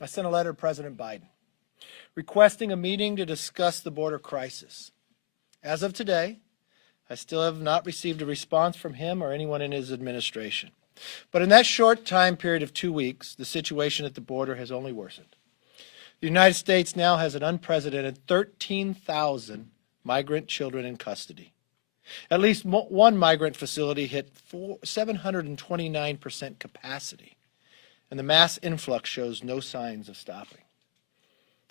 I sent a letter to President Biden requesting a meeting to discuss the border crisis. As of today, I still have not received a response from him or anyone in his administration. But in that short time period of 2 weeks, the situation at the border has only worsened. The United States now has an unprecedented 13,000 migrant children in custody. At least one migrant facility hit 729% capacity, and the mass influx shows no signs of stopping.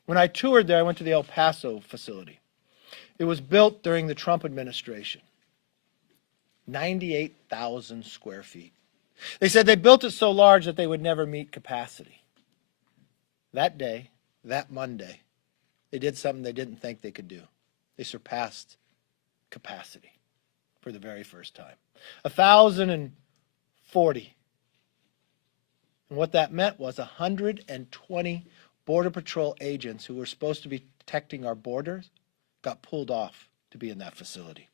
When I toured there, I went to the El Paso facility. It was built during the Trump administration. 98,000 square feet. They said they built it so large that they would never meet capacity. That day, that Monday, they did something they didn't think they could do. They surpassed capacity for the very first time. 1,040. And what that meant was 120 Border Patrol agents who were supposed to be protecting our borders got pulled off to be in that facility.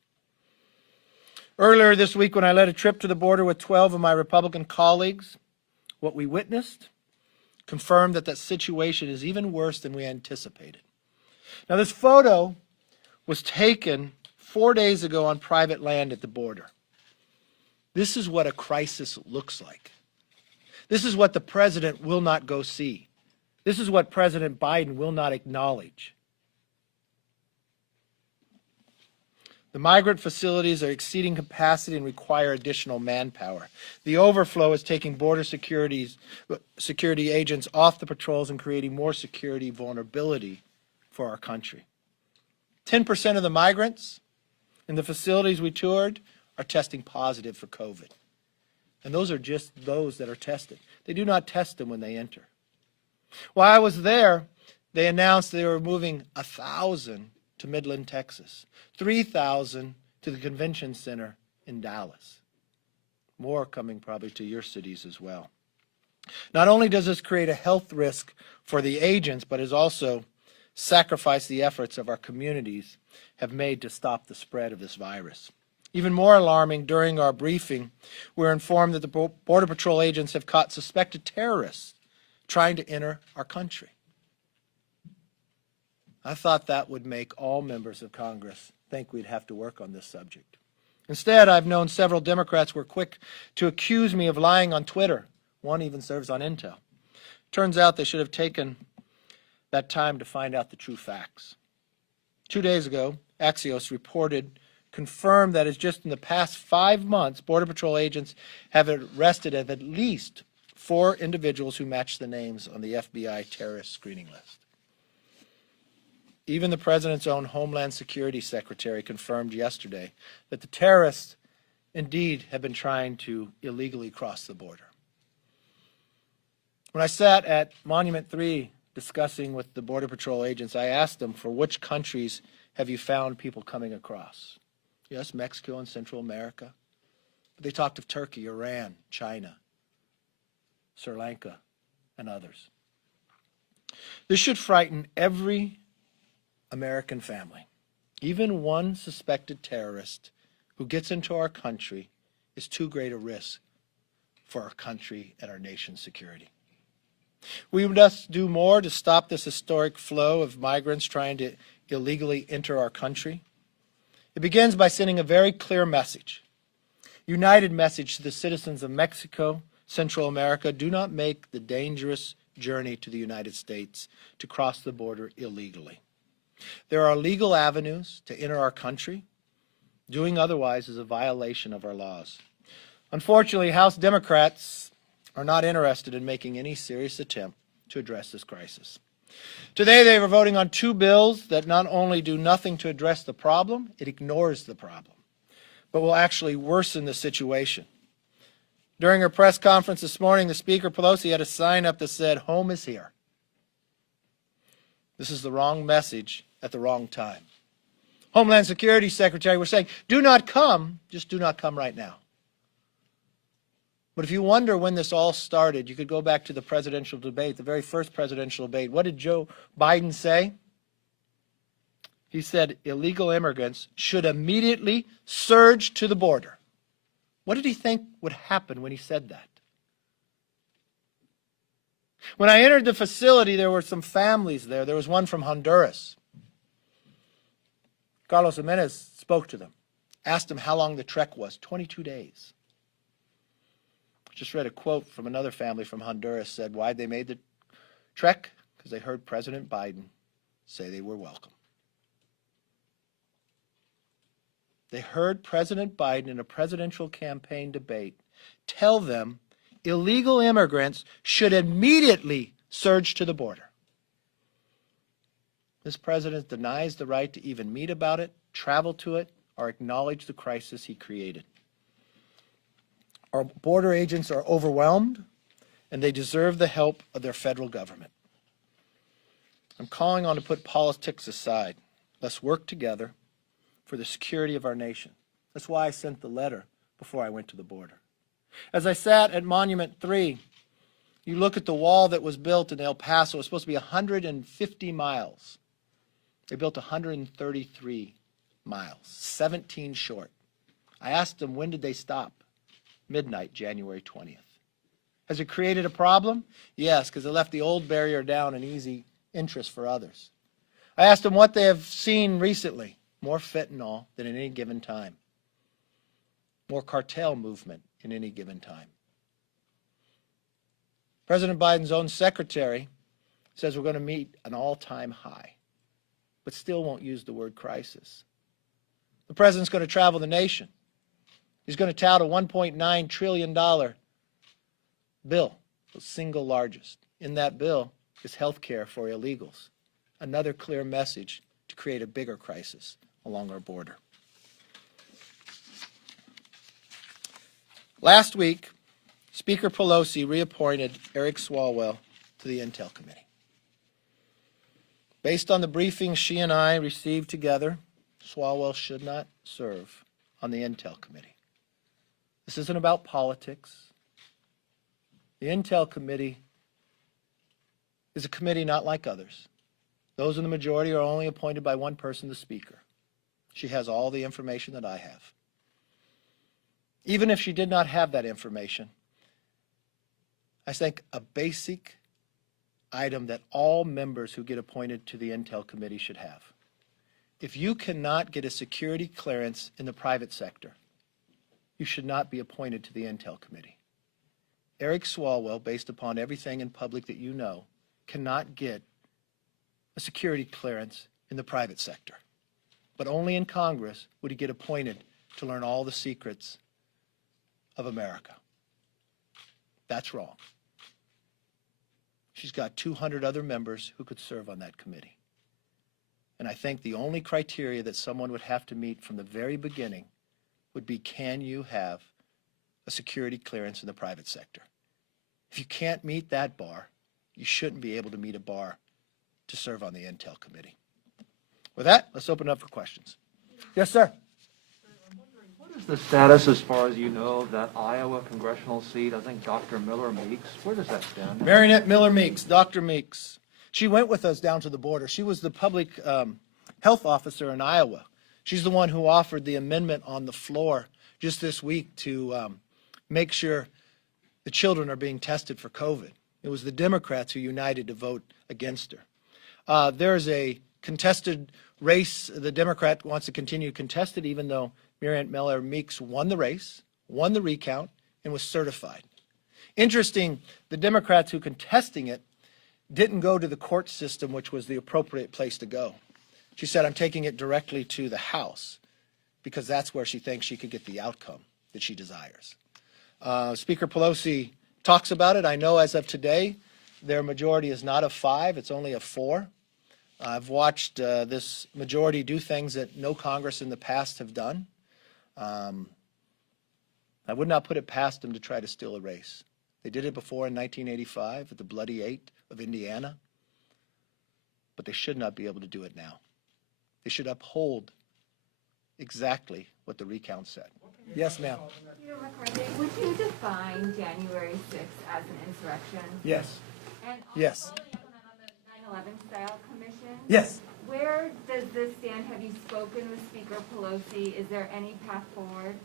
Earlier this week, when I led a trip to the border with 12 of my Republican colleagues, what we witnessed confirmed that situation is even worse than we anticipated. Now, this photo was taken 4 days ago on private land at the border. This is what a crisis looks like. This is what the president will not go see. This is what President Biden will not acknowledge. The migrant facilities are exceeding capacity and require additional manpower. The overflow is taking border security agents off the patrols and creating more security vulnerability for our country. 10% of the migrants in the facilities we toured are testing positive for COVID. And those are just those that are tested. They do not test them when they enter. While I was there, they announced they were moving 1,000 to Midland, Texas, 3,000 to the convention center in Dallas. More coming probably to your cities as well. Not only does this create a health risk for the agents, but has also sacrificed the efforts of our communities have made to stop the spread of this virus. Even more alarming, during our briefing, we're informed that the Border Patrol agents have caught suspected terrorists trying to enter our country. I thought that would make all members of Congress think we'd have to work on this subject. Instead, I've known several Democrats were quick to accuse me of lying on Twitter. One even serves on Intel. Turns out they should have taken that time to find out the true facts. 2 days ago, Axios confirmed that it's just in the past 5 months, Border Patrol agents have arrested at least 4 individuals who match the names on the FBI terrorist screening list. Even the president's own Homeland Security Secretary confirmed yesterday that the terrorists indeed have been trying to illegally cross the border. When I sat at Monument 3 discussing with the Border Patrol agents, I asked them, for which countries have you found people coming across? Yes, Mexico and Central America. But they talked of Turkey, Iran, China, Sri Lanka, and others. This should frighten every American family. Even one suspected terrorist who gets into our country is too great a risk for our country and our nation's security. We must do more to stop this historic flow of migrants trying to illegally enter our country. It begins by sending a very clear message, united message to the citizens of Mexico, Central America: do not make the dangerous journey to the United States to cross the border illegally. There are legal avenues to enter our country. Doing otherwise is a violation of our laws. Unfortunately, House Democrats are not interested in making any serious attempt to address this crisis. Today they are voting on 2 bills that not only do nothing to address the problem, it ignores the problem, but will actually worsen the situation. During her press conference this morning, the Speaker, Pelosi, had a sign up that said, "Home is here." This is the wrong message at the wrong time. Homeland Security Secretary was saying, do not come, just do not come right now. But if you wonder when this all started, you could go back to the presidential debate, the very first presidential debate. What did Joe Biden say? He said illegal immigrants should immediately surge to the border. What did he think would happen when he said that? When I entered the facility, there were some families there. There was one from Honduras. Carlos Jimenez spoke to them, asked them how long the trek was, 22 days. Just read a quote from another family from Honduras, said why they made the trek, because they heard President Biden say they were welcome. They heard President Biden in a presidential campaign debate tell them illegal immigrants should immediately surge to the border. This president denies the right to even meet about it, travel to it, or acknowledge the crisis he created. Our border agents are overwhelmed, and they deserve the help of their federal government. I'm calling on to put politics aside. Let's work together for the security of our nation. That's why I sent the letter before I went to the border. As I sat at Monument 3, you look at the wall that was built in El Paso. It was supposed to be 150 miles. They built 133 miles, 17 short. I asked them, when did they stop? Midnight, January 20th. Has it created a problem? Yes, because it left the old barrier down and easy interest for others. I asked them what they have seen recently. More fentanyl than at any given time. More cartel movement in any given time. President Biden's own secretary says we're going to meet an all-time high, but still won't use the word crisis. The president's going to travel the nation. He's going to tout a $1.9 trillion bill, the single largest. In that bill is health care for illegals. Another clear message to create a bigger crisis along our border. Last week, Speaker Pelosi reappointed Eric Swalwell to the Intel Committee. Based on the briefings she and I received together, Swalwell should not serve on the Intel Committee. This isn't about politics. The Intel Committee is a committee not like others. Those in the majority are only appointed by one person, the Speaker. She has all the information that I have. Even if she did not have that information, I think a basic item that all members who get appointed to the Intel Committee should have. If you cannot get a security clearance in the private sector, you should not be appointed to the Intel Committee. Eric Swalwell, based upon everything in public that you know, cannot get a security clearance in the private sector. But only in Congress would he get appointed to learn all the secrets of America. That's wrong. She's got 200 other members who could serve on that committee. And I think the only criteria that someone would have to meet from the very beginning would be, can you have a security clearance in the private sector? If you can't meet that bar, you shouldn't be able to meet a bar to serve on the Intel Committee. With that, let's open it up for questions. Yes, sir. I'm wondering, what is the status, as far as you know, of that Iowa congressional seat? I think Dr. Miller Meeks. Where does that stand? Marinette Miller Meeks, Dr. Meeks. She went with us down to the border. She was the public health officer in Iowa. She's the one who offered the amendment on the floor just this week to make sure the children are being tested for COVID. It was the Democrats who united to vote against her. There's a contested race. The Democrat wants to continue contested, even though Marinette Miller Meeks won the race, won the recount, and was certified. Interesting, the Democrats who contesting it didn't go to the court system, which was the appropriate place to go. She said, I'm taking it directly to the House because that's where she thinks she could get the outcome that she desires. Speaker Pelosi talks about it. I know as of today, their majority is not of 5, it's only of 4. I've watched this majority do things that no Congress in the past have done. I would not put it past them to try to steal a race. They did it before in 1985 at the Bloody 8 of Indiana, but they should not be able to do it now. They should uphold exactly what the recount said. Yes, ma'am. Peter McCarthy, would you define January 6th as an insurrection? Yes. And also, Yes. on the 9/11 style commission? Yes. Where does this stand? Have you spoken with Speaker Pelosi? Is there any path forward?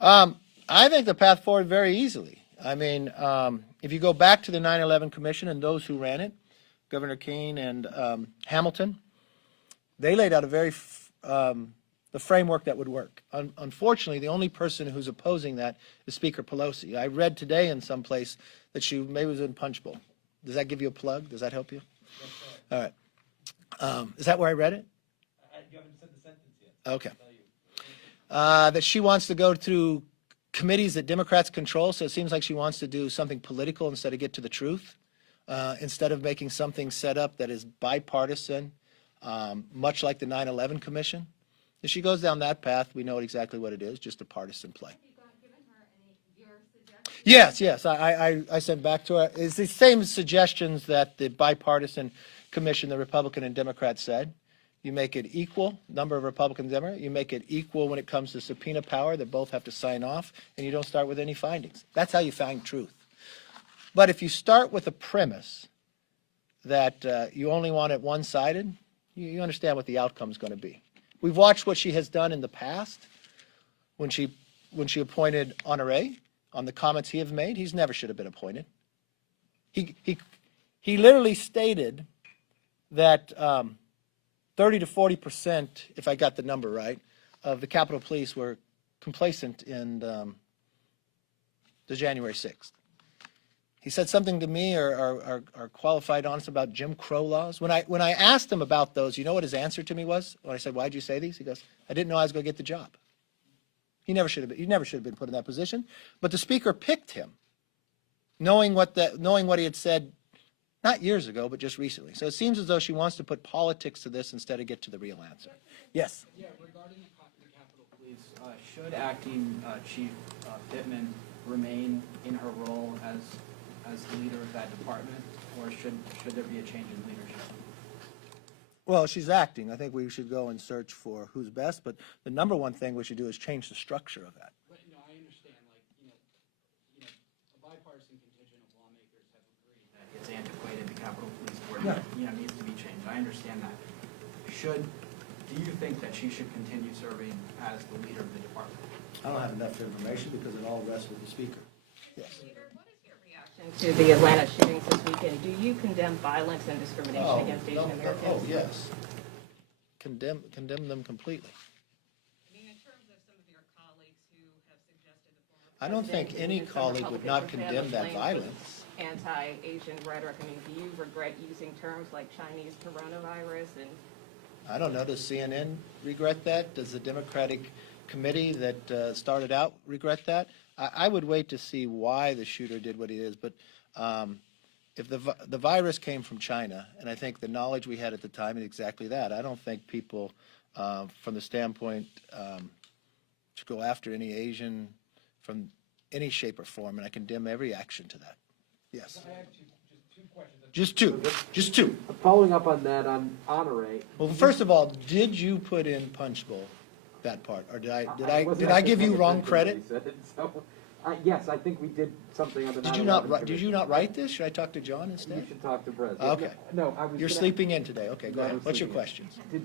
I think the path forward very easily. I mean, if you go back to the 9/11 Commission and those who ran it, Governor Keene and Hamilton, they laid out a the framework that would work. Unfortunately, the only person who's opposing that is Speaker Pelosi. I read today in some place that she maybe was in Punch Bowl. Does that give you a plug? Does that help you? Yes, sir. All right. Is that where I read it? You haven't said the sentence yet. Okay. I'll tell you. That she wants to go through committees that Democrats control, so it seems like she wants to do something political instead of get to the truth, instead of making something set up that is bipartisan, much like the 9/11 Commission. If she goes down that path, we know exactly what it is, just a partisan play. Have you given her any of your suggestions? Yes, I sent back to her. It's the same suggestions that the bipartisan commission, the Republican and Democrat said. You make it equal, number of Republicans and Democrats. You make it equal when it comes to subpoena power, that both have to sign off, and you don't start with any findings. That's how you find truth. But if you start with a premise that you only want it one-sided, you understand what the outcome is going to be. We've watched what she has done in the past when she appointed Honoré on the comments he has made. He's never should have been appointed. He literally stated that 30 to 40%, if I got the number right, of the Capitol Police were complacent in the January 6th. He said something to me or qualified honest about Jim Crow laws. When I asked him about those, you know what his answer to me was? When I said, "Why'd you say these?" He goes, "I didn't know I was going to get the job." He never should have been put in that position. But the speaker picked him, knowing what he had said, not years ago, but just recently. So it seems as though she wants to put politics to this instead of get to the real answer. Yes. Yeah, regarding the Capitol Police, should acting Chief Pittman remain in her role as the leader of that department, or should there be a change in leadership? Well, she's acting. I think we should go and search for who's best, but the number one thing we should do is change the structure of that. But, no, I understand, a bipartisan contingent of lawmakers have agreed that it's antiquated, the Capitol Police Board, needs to be changed. I understand that. Do you think that she should continue serving as the leader of the department? I don't have enough information because it all rests with the speaker. Yes. Peter, what is your reaction to the Atlanta shootings this weekend? Do you condemn violence and discrimination against Asian Americans? Oh, yes. Condemn them completely. I mean, in terms of some of your colleagues who have suggested the former I don't think president any and some colleague would not Republicans have condemn that fanned the flames violence. with Anti-Asian rhetoric. I mean, do you regret using terms like Chinese coronavirus and I don't know. Does CNN regret that? Does the Democratic committee that started out regret that? I would wait to see why the shooter did what he is. But if the virus came from China, and I think the knowledge we had at the time is exactly that, I don't think people, from the standpoint, should go after any Asian from any shape or form, and I condemn every action to that. Yes. I have just two questions. Just two. Following up on that, on Honoré. Well, first of all, did you put in Punch Bowl that part, or did I wasn't give you actually wrong paying credit? attention to what he said, so, yes, I think we did something on the 9/11 Did you not Commission. write this? Should I talk to John You instead? should talk to Brett. Okay. No, I was. You're gonna- sleeping in today. Okay, go No, ahead. I'm What's your sleeping in. questions? Did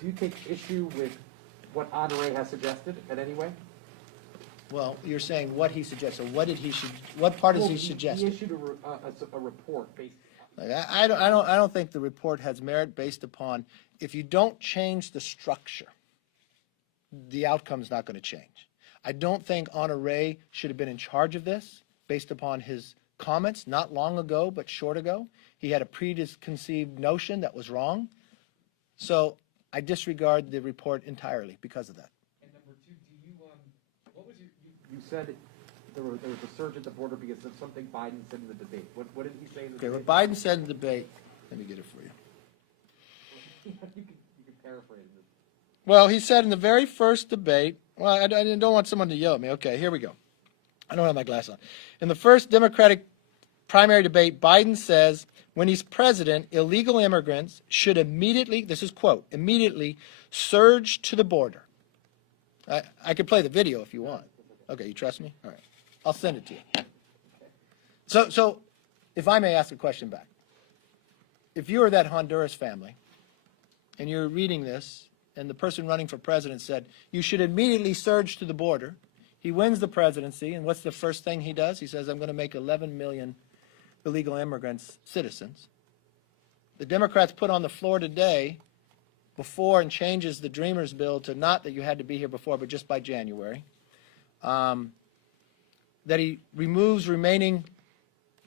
do you take issue with what Honoré has suggested in any way? Well, you're saying what he suggested. What part is Well, he suggesting? He issued a report based. I don't think the report has merit based upon, if you don't change the structure, the outcome's not going to change. I don't think Honoré should have been in charge of this based upon his comments not long ago, but short ago. He had a preconceived notion that was wrong. So I disregard the report entirely because of that. And number two, what was You said there was a surge at the border because of something Biden said in the debate. What did he say in the Okay, debate? what Biden said in the debate, let me get it for you. You can paraphrase it. Well, he said in the very first debate, well, I don't want someone to yell at me. Okay, here we go. I don't have my glass on. In the first Democratic primary debate, Biden says when he's president, illegal immigrants should immediately, this is quote, immediately surge to the border. I could play the video if you want. Okay, you trust me? All right. I'll send it to you. So if I may ask a question back. If you were that Honduras family and you're reading this and the person running for president said, you should immediately surge to the border, He wins the presidency, and what's the first thing he does? He says, I'm going to make 11 million illegal immigrants citizens. The Democrats put on the floor today before and changes the Dreamers bill to not that you had to be here before, but just by January, that he removes remaining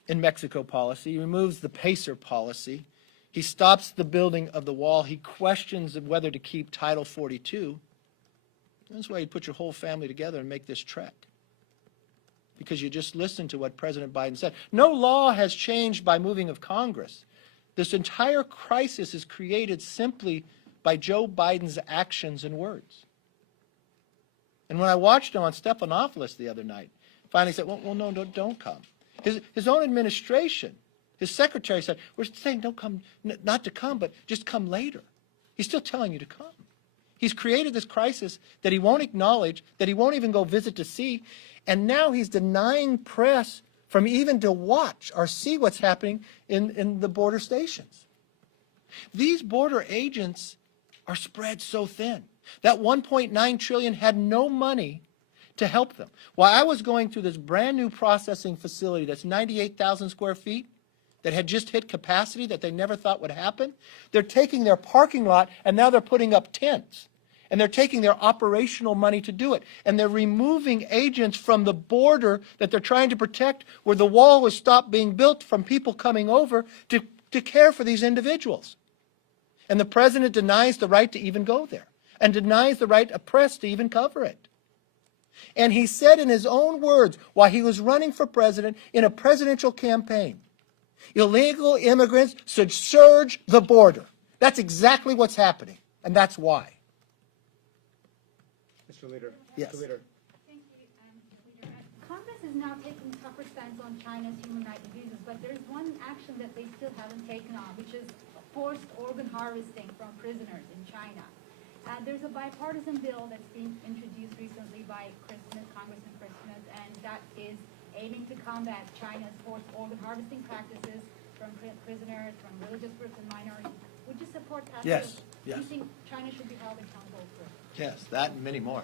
in Mexico policy, he removes the PACER policy, he stops the building of the wall, he questions whether to keep Title 42. That's why you put your whole family together and make this trek, because you just listened to what President Biden said. No law has changed by moving of Congress. This entire crisis is created simply by Joe Biden's actions and words. And when I watched him on Stephanopoulos the other night, finally said, well no, don't come. His own administration, his secretary said, we're saying don't come, not to come, but just come later. He's still telling you to come. He's created this crisis that he won't acknowledge, that he won't even go visit to see, and now he's denying press from even to watch or see what's happening in the border stations. These border agents are spread so thin. That 1.9 trillion had no money to help them. While I was going through this brand new processing facility that's 98,000 square feet, that had just hit capacity that they never thought would happen, they're taking their parking lot and now they're putting up tents. And they're taking their operational money to do it. And they're removing agents from the border that they're trying to protect, where the wall was stopped being built from people coming over to care for these individuals. And the president denies the right to even go there, and denies the right of press to even cover it. And he said in his own words, while he was running for president in a presidential campaign, illegal immigrants should surge the border. That's exactly what's happening, and that's why. Mr. Leader. Yes. Mr. Leader. Thank you, Mr. Leader. Congress is now taking tougher stance on China's human rights abuses, but there's one action that they still haven't taken on, which is forced organ harvesting from prisoners in China. There's a bipartisan bill that's being introduced recently by Congressman Chris Smith, and that is aiming to combat China's forced organ harvesting practices from prisoners, from religious groups and minorities. Would you support that? Yes, bill? yes. Do you think China should be held accountable for it? Yes, that and many more.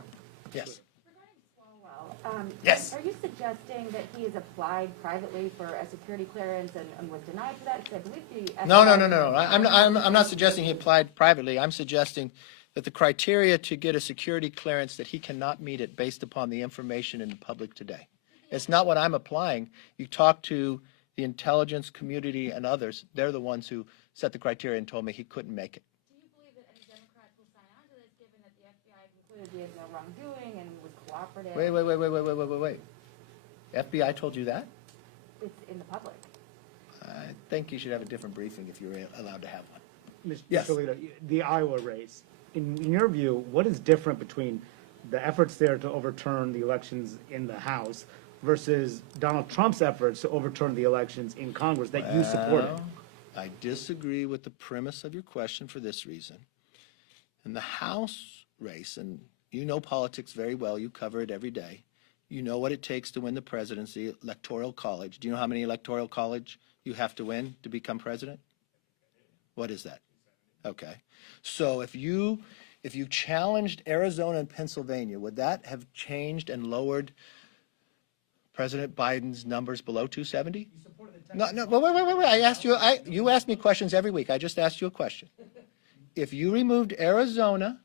Yes. Regarding Swalwell, Yes. are you suggesting that he has applied privately for a security clearance and was denied for that? Because I believe the No. I'm not suggesting he applied privately. I'm suggesting that the criteria to get a security clearance, that he cannot meet it based upon the information in the public today. It's not what I'm applying. You talk to the intelligence community and others. They're the ones who set the criteria and told me he couldn't make it. Do you believe that any Democrats will sign on to this, given that the FBI concluded he has no wrongdoing and was cooperative? Wait. FBI told you that? It's in the public. I think you should have a different briefing if you're allowed to have one. Mr. Yes. Leader, the Iowa race. In your view, what is different between the efforts there to overturn the elections in the House versus Donald Trump's efforts to overturn the elections in Congress that you supported? Well, I disagree with the premise of your question for this reason. In the House race, and you know politics very well, you cover it every day. You know what it takes to win the presidency, electoral college. Do you know how many electoral college you have to win to become president? What is that? Okay. So if you challenged Arizona and Pennsylvania, would that have changed and lowered President Biden's numbers below 270? No, wait. I asked you, you ask me questions every week. I just asked you a question. If you removed Arizona,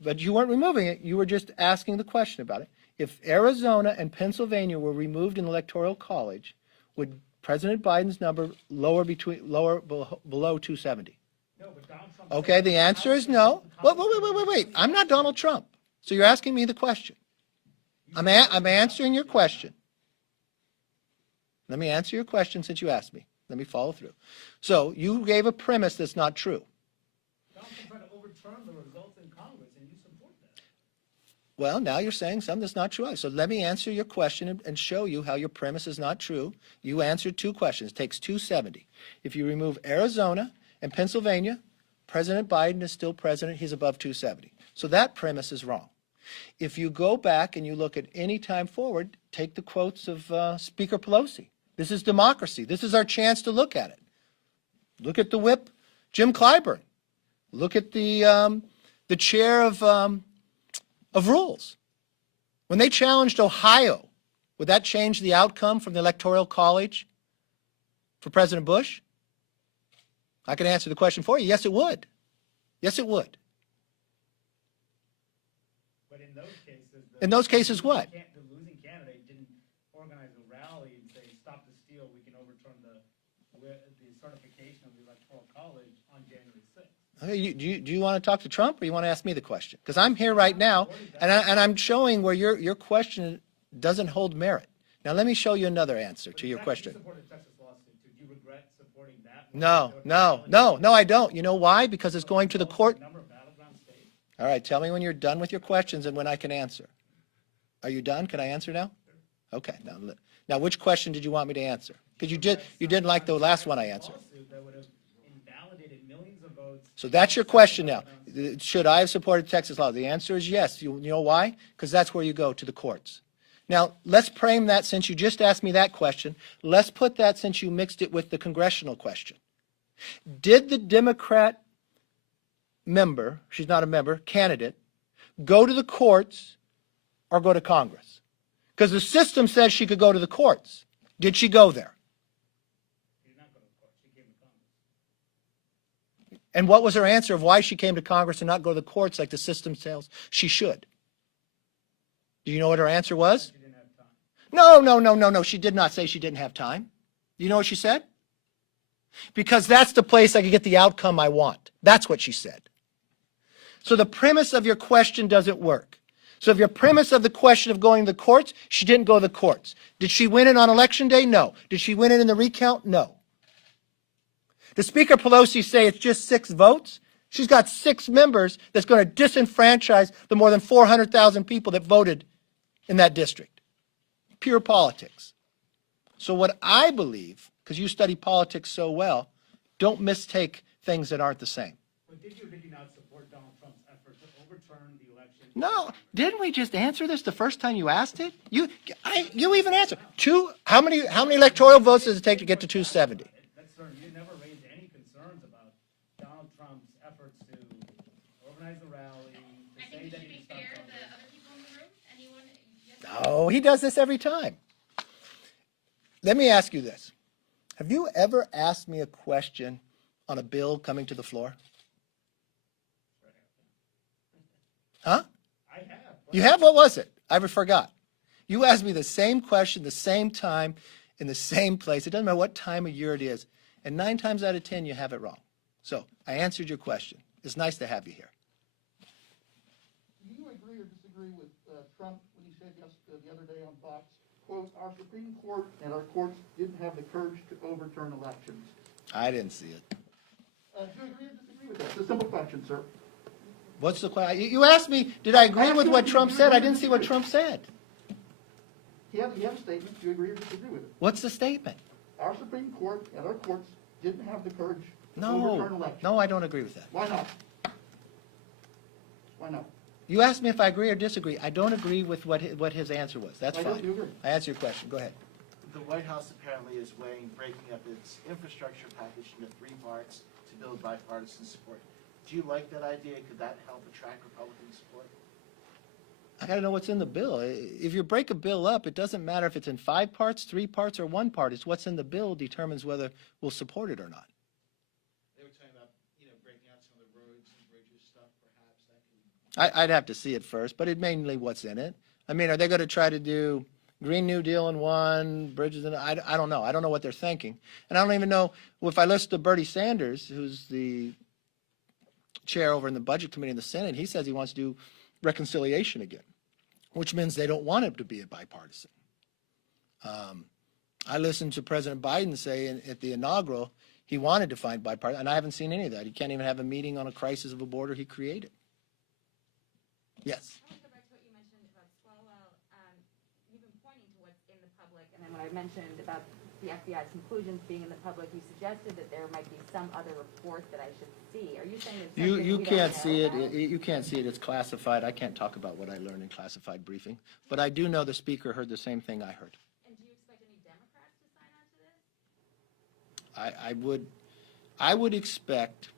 but you weren't removing it, you were just asking the question about it. If Arizona and Pennsylvania were removed in the Electoral College, would President Biden's number lower below 270? No, but Donald Trump. Okay, the answer is no. Wait. I'm not Donald Trump. So you're asking me the question. I'm answering your question. Let me answer your question since you asked me. Let me follow through. So you gave a premise that's not true. Donald Trump tried to overturn the results in Congress, and you support that. Well, now you're saying something that's not true. So let me answer your question and show you how your premise is not true. You answered two questions. It takes 270. If you remove Arizona and Pennsylvania, President Biden is still president. He's above 270. So that premise is wrong. If you go back and you look at any time forward, take the quotes of Speaker Pelosi. This is democracy. This is our chance to look at it. Look at the whip, Jim Clyburn. Look at the chair of rules. When they challenged Ohio, would that change the outcome from the Electoral College for President Bush? I can answer the question for you. Yes, it would. Yes, it would. But in those cases. In those cases, what? The losing candidate didn't organize a rally and say, stop the steal, we can overturn the certification of the Electoral College on January 6th. Okay, do you want to talk to Trump, or you want to ask me the question? Because I'm here right now, and I'm showing where your question doesn't hold merit. Now, let me show you another answer to your question. You supported Texas lawsuit. Do you regret supporting that? No, I don't. You know why? Because it's going to the court. Number of battleground states. All right, tell me when you're done with your questions and when I can answer. Are you done? Can I answer now? Okay. Now, which question did you want me to answer? Because you didn't like the last one I answered. Lawsuit that would have invalidated millions of votes. So that's your question now. Should I have supported Texas law? The answer is yes. You know why? Because that's where you go, to the courts. Now, let's frame that, since you just asked me that question. Let's put that, since you mixed it with the congressional question. Did the Democrat member, she's not a member, candidate, go to the courts or go to Congress? Because the system says she could go to the courts. Did she go there? She did not go to the court. She came to Congress. And what was her answer of why she came to Congress and not go to the courts like the system says she should? Do you know what her answer was? She didn't have time. No. She did not say she didn't have time. You know what she said? Because that's the place I can get the outcome I want. That's what she said. So the premise of your question doesn't work. So if your premise of the question of going to the courts, she didn't go to the courts. Did she win it on Election Day? No. Did she win it in the recount? No. Does Speaker Pelosi say it's just 6 votes? She's got 6 members that's going to disenfranchise the more than 400,000 people that voted in that district. Pure politics. So what I believe, because you study politics so well, don't mistake things that aren't the same. But did you or did you not support Donald Trump's effort to overturn the election? No, didn't we just answer this the first time you asked it? You even answered. How many electoral votes does it take to get to 270? That's certain. You never raised any concerns about Donald Trump's efforts to organize a rally, to say that he would stop Congress. No, he does this every time. Let me ask you this. Have you ever asked me a question on a bill coming to the floor? Huh? I have. You have? What was it? I forgot. You asked me the same question, the same time, in the same place. It doesn't matter what time of year it is. And 9 times out of 10, you have it wrong. So I answered your question. It's nice to have you here. Do you agree or disagree with Trump when he said the other day on Fox, quote, our Supreme Court and our courts didn't have the courage to overturn elections? I didn't see it. Do you agree or disagree with that? It's a simple question, sir. What's the question? You asked me, did I agree with what Trump said? I didn't see what Trump said. You have a statement. Do you agree or disagree with it? What's the statement? Our Supreme Court and our courts didn't have the courage to overturn elections. No, I don't agree with that. Why not? Why not? You asked me if I agree or disagree. I don't agree with what his answer was. That's Why fine. don't you agree? I answer your question. Go ahead. The White House apparently is weighing breaking up its infrastructure package into 3 parts to build bipartisan support. Do you like that idea? Could that help attract Republican support? I got to know what's in the bill. If you break a bill up, it doesn't matter if it's in 5 parts, 3 parts, or 1 part. It's what's in the bill determines whether we'll support it or not. They were talking about, breaking out some of the roads and bridges stuff, perhaps. That could... I'd have to see it first, but it mainly what's in it. I mean, are they going to try to do Green New Deal in 1, bridges in? I don't know. I don't know what they're thinking, and I don't even know if I listen to Bernie Sanders, who's the chair over in the Budget Committee in the Senate. He says he wants to do reconciliation again, which means they don't want it to be a bipartisan. I listened to President Biden say at the inaugural he wanted to find bipartisan, and I haven't seen any of that. He can't even have a meeting on a crisis of a border he created. Yes. I want to go back to what you mentioned about Swalwell. You've been pointing to what's in the public, and then when I mentioned about the FBI's conclusions being in the public, you suggested that there might be some other report that I should see. Are you saying there's something You we can't don't see know it. about? You can't see it. It's classified. I can't talk about what I learned in classified briefing. But I do know the speaker heard the same thing I heard. And do you expect any Democrats to sign on to this? I would expect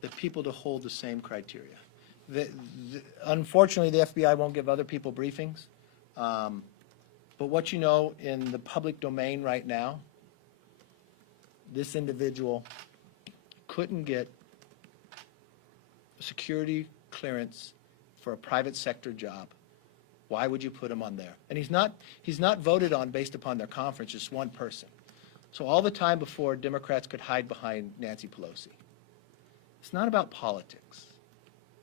the people to hold the same criteria. Unfortunately, the FBI won't give other people briefings. But what you know in the public domain right now, this individual couldn't get a security clearance for a private sector job. Why would you put him on there? And he's not voted on based upon their conference, just one person. So all the time before, Democrats could hide behind Nancy Pelosi. It's not about politics.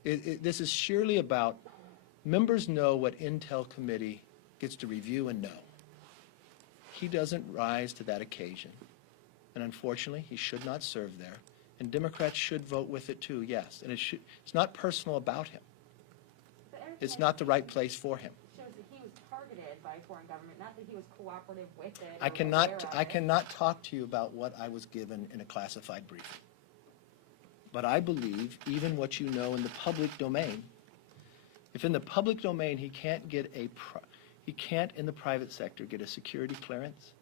This is surely about members know what Intel Committee gets to review and know. He doesn't rise to that occasion. And unfortunately, he should not serve there. And Democrats should vote with it too, yes. And it's not personal about him. But everything It's I not the see right place for him. shows that he was targeted by a foreign government, not that he was cooperative with it. I or cannot, aware of I it. cannot talk to you about what I was given in a classified briefing. But I believe even what you know in the public domain, if in the public domain he can't in the private sector get a security clearance,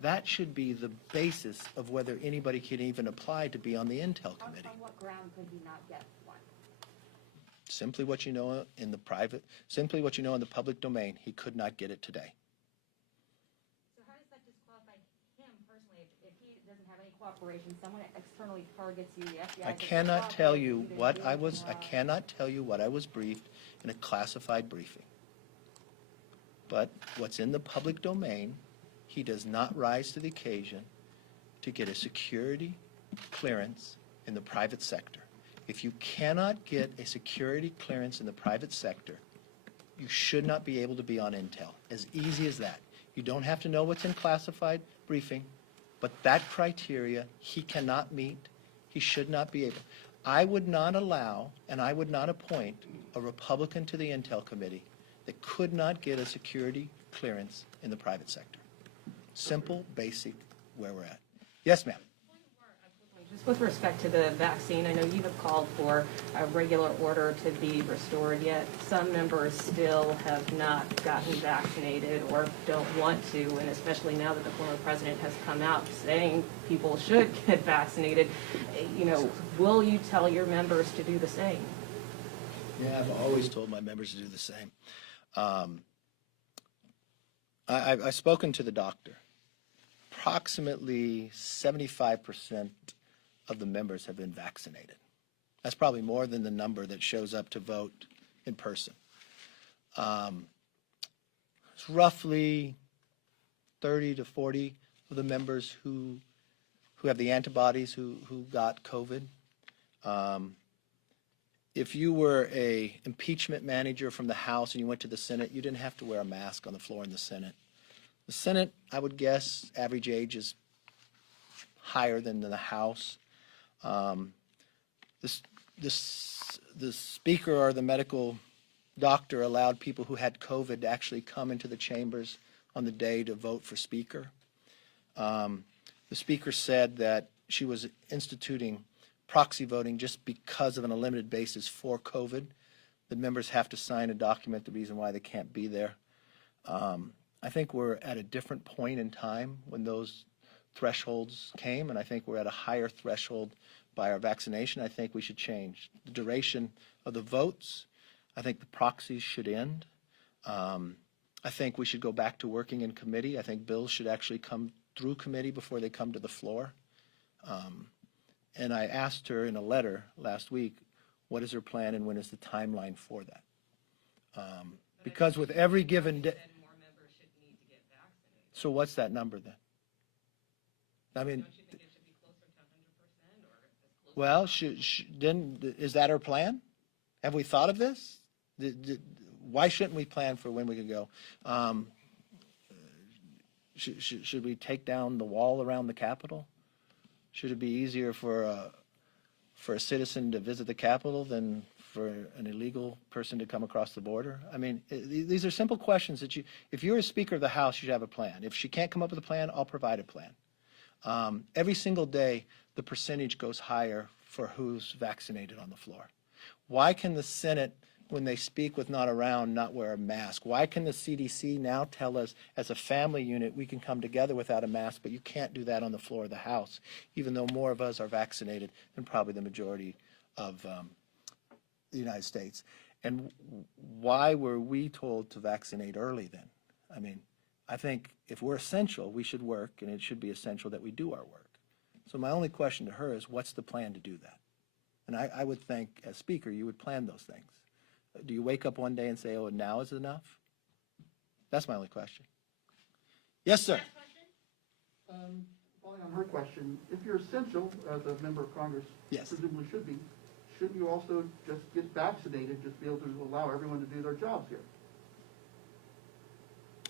that should be the basis of whether anybody can even apply to be on the Intel Committee. On what ground could he not get one? Simply what you know in the public domain, he could not get it today. So how does that disqualify him personally? If he doesn't have any cooperation, someone externally targets you, the FBI. I says cannot cooperate, tell you either what do I it was, I tomorrow. cannot tell you what I was briefed in a classified briefing. But what's in the public domain, he does not rise to the occasion to get a security clearance in the private sector. If you cannot get a security clearance in the private sector, you should not be able to be on Intel. As easy as that. You don't have to know what's in classified briefing, but that criteria he cannot meet. He should not be able. I would not allow and I would not appoint a Republican to the Intel Committee that could not get a security clearance in the private sector. Simple, basic, where we're at. Yes, ma'am. Just with respect to the vaccine, I know you have called for a regular order to be restored, yet some members still have not gotten vaccinated or don't want to, and especially now that the former president has come out saying people should get vaccinated, will you tell your members to do the same? Yeah, I've always told my members to do the same. I've spoken to the doctor. Approximately 75% of the members have been vaccinated. That's probably more than the number that shows up to vote in person. It's roughly 30 to 40 of the members who have the antibodies who got COVID. If you were a impeachment manager from the House and you went to the Senate, you didn't have to wear a mask on the floor in the Senate. The Senate, I would guess, average age is higher than the House. The speaker or the medical doctor allowed people who had COVID to actually come into the chambers on the day to vote for speaker. The speaker said that she was instituting proxy voting just because of an unlimited basis for COVID. The members have to sign a document, the reason why they can't be there. I think we're at a different point in time when those thresholds came, and I think we're at a higher threshold by our vaccination. I think we should change the duration of the votes. I think the proxies should end. I think we should go back to working in committee. I think bills should actually come through committee before they come to the floor. And I asked her in a letter last week, what is her plan and when is the timeline for that? Because with every given day, so what's that number then? I mean, well, then is that our plan? Have we thought of this? Why shouldn't we plan for when we could go? Should we take down the wall around the Capitol? Should it be easier for a citizen to visit the Capitol than for an illegal person to come across the border? I mean, these are simple questions that if you're a Speaker of the House, you should have a plan. If she can't come up with a plan, I'll provide a plan. Every single day, the percentage goes higher for who's vaccinated on the floor. Why can the Senate, when they speak with not around, not wear a mask? Why can the CDC now tell us as a family unit we can come together without a mask, but you can't do that on the floor of the House, even though more of us are vaccinated than probably the majority of the United States. And why were we told to vaccinate early then? I mean, I think if we're essential, we should work, and it should be essential that we do our work. So my only question to her is, what's the plan to do that? And I would think, as Speaker, you would plan those things. Do you wake up one day and say, oh, now is enough? That's my only question. Yes, sir. Following on her question, if you're essential as a member of Congress, Yes. presumably should be, shouldn't you also just get vaccinated, just be able to allow everyone to do their jobs here?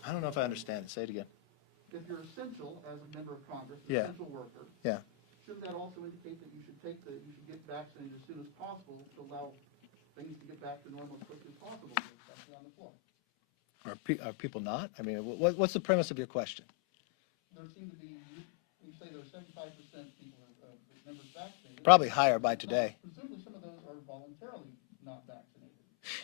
I don't know if I understand it. Say it again. If you're essential as a member of Congress, an Yeah. essential worker, Yeah. shouldn't that also indicate that you should get vaccinated as soon as possible to allow things to get back to normal as quickly as possible, especially on the floor? Are people not? I mean, what's the premise of your question? There seem to be, you say there are 75% people, members vaccinated. Probably higher by today. Presumably some of those are voluntarily not vaccinated.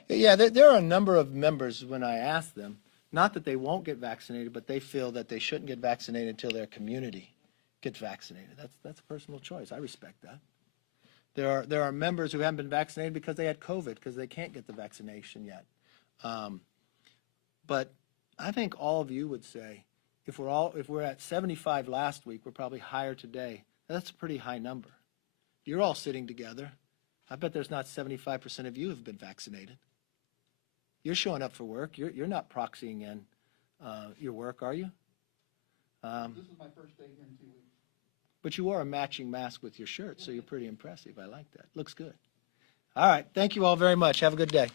Yeah, there are a number of members, when I ask them, not that they won't get vaccinated, but they feel that they shouldn't get vaccinated until their community gets vaccinated. That's a personal choice. I respect that. There are members who haven't been vaccinated because they had COVID, because they can't get the vaccination yet. But I think all of you would say, if we're at 75 last week, we're probably higher today. That's a pretty high number. You're all sitting together. I bet there's not 75% of you have been vaccinated. You're showing up for work. You're not proxying in your work, are you? This is my first day here in 2 weeks. But you wore a matching mask with your shirt, so you're pretty impressive. I like that. Looks good. All right. Thank you all very much. Have a good day.